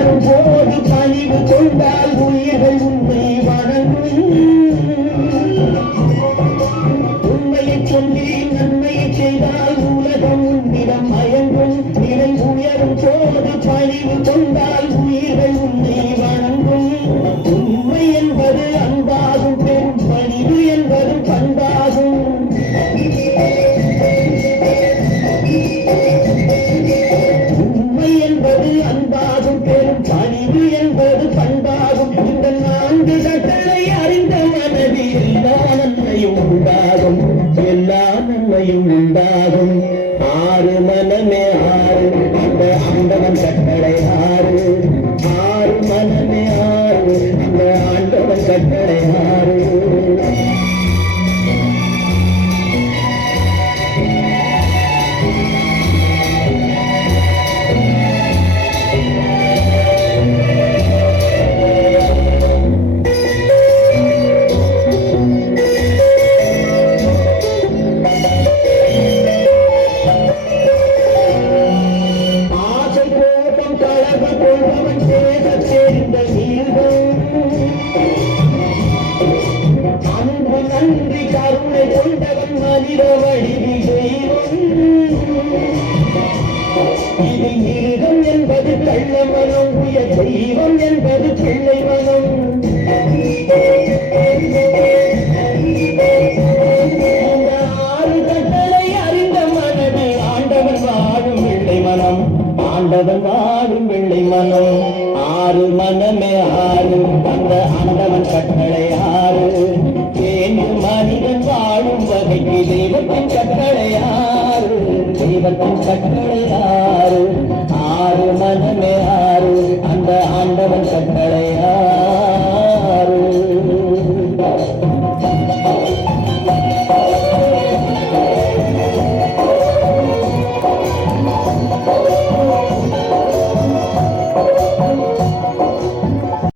உயரும் போது பணிவு கொண்டால் உயிர்கள் உண்மை வணங்கும். உண்மையை சொல்லி நன்மையை செய்தால் உலகம் உன்னிடம் மயங்கும். நிலை உயரும் போது பணிவு கொண்டால் உயிர்கள் உன்னை வணங்கும். உண்மை என்பது அன்பாகும், பெரும் பணிவு என்பது பண்பாகும். உண்மை என்பது அன்பாகும், பெரும் பணிவு என்பது பண்பாகும். இந்த 4 கட்டளை அறிந்த மனதில் எல்லா நன்மையும் உண்டாகும், எல்லா நன்மையும் உண்டாகும். 6 மனமே 6 அந்த ஆண்டவன் கட்டளை 6. 6 மனமே 6 அந்த ஆண்டவன் கட்டளை 6. நன்றி கருணை கொண்டவன் மனித வடிவில் தெய்வம். இது மிருகம் என்பது கள்ள மனம், உயர் தெய்வம் என்பது பிள்ளை மனம். இந்த 6 கட்டளை அறிந்த மனது ஆண்டவன் வாழும் வெள்ளை மனம், ஆண்டவன் வாழும் வெள்ளை மனம். 6 மனமே 6 அந்த ஆண்டவன் கட்டளை 6. மனிதன் வாழும் வகைக்கு தெய்வத்தின் கட்டளை 6. தெய்வத்தின் கட்டளை 6. 6 மனமே 6 அந்த ஆண்டவன் கட்டளை 6.